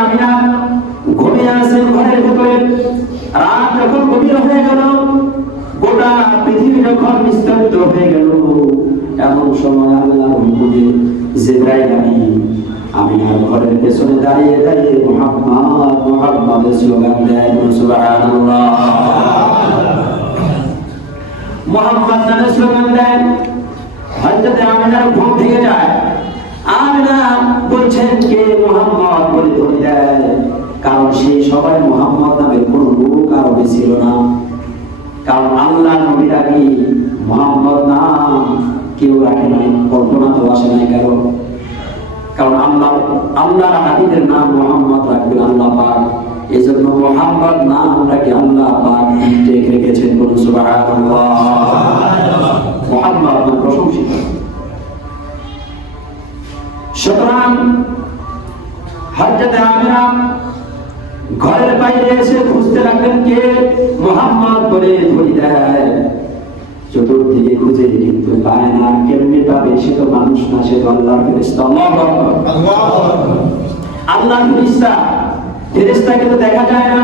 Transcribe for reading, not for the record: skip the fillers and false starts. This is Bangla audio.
আমিনা ঘুমিয়ে আছেন ঘরের ভেতরে। রাত যখন গভীর হয়ে গেল, গোটা পৃথিবী যখন বিস্তারিত হয়ে গেল, এমন সময় আল্লাহর হুকুমে জিবরাইল আমিনার ঘরের পেছনে দাঁড়িয়ে দাঁড়িয়ে মুহাম্মদ মুহাম্মদের স্লোগান দেয়, সুবহানাল্লাহ। মুহাম্মদ নামে স্লোগান দেন। হযরত আমিনার ঘুম ভেঙে যায়। আমিনা বলছেন কে মুহাম্মদ বলে ধরে দেয়, কারণ সেই সবাই মুহাম্মদ নামের কোন লোক আরবে ছিল না। কারণ আল্লাহ নবীর আগে মুহাম্মদ নাম কেউ রাখে নাই, কল্পনা তো আসে নাই কারণ। কারণ আল্লাহর হাবিবের নাম মুহাম্মদ রাখবেন আল্লাহ পাক, এজন্য মুহাম্মদ নামটাকে আল্লাহ পাক ঠিক রেখেছেন, বলুন সুবহানাল্লাহ। মুহাম্মদ নাম প্রশংসিত। সুতরাং হযরত আমিনা ঘরের বাইরে এসে খুঁজতে লাগলেন কে মুহাম্মদ বলে ধরে দেয়। চতুর্দিকে খুঁজে কিন্তু পায় না। কেমনে পাবে? সে তো মানুষ না, সে তো আল্লাহর ফেরেশতা। আল্লাহর ফেরেশতা, ফেরেশতাকে তো দেখা যায় না।